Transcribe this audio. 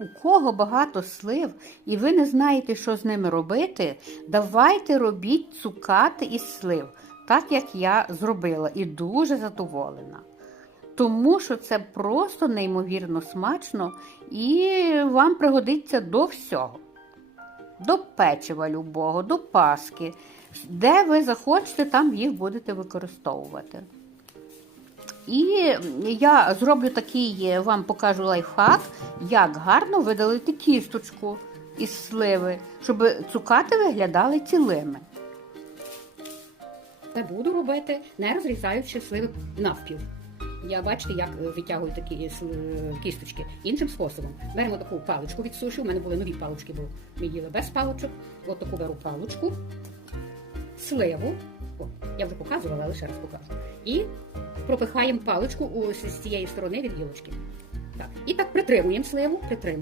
У кого багато слив і ви не знаєте, що з ними робити, давайте робіть цукати із слив, так як я зробила, і дуже задоволена. Тому що це просто неймовірно смачно і вам пригодиться до всього. До печива любого, до паски. Де ви захочете, там їх будете використовувати. І я зроблю такий, е, вам покажу лайфхак, як гарно видалити кісточку із сливи, щоб цукати виглядали цілими. Це буду робити, не розрізаючи сливи навпіл. Я бачите, як е, витягую такі кісточки іншим способом. Беремо таку паличку від суші. У мене були нові палички, бо ми їли без паличок. От таку беру паличку, сливу. Я вже показувала, але ще раз покажу. І пропихаємо паличку у- з цієї сторони від гілочки. Так. І так притримуємо сливу, притримуємо.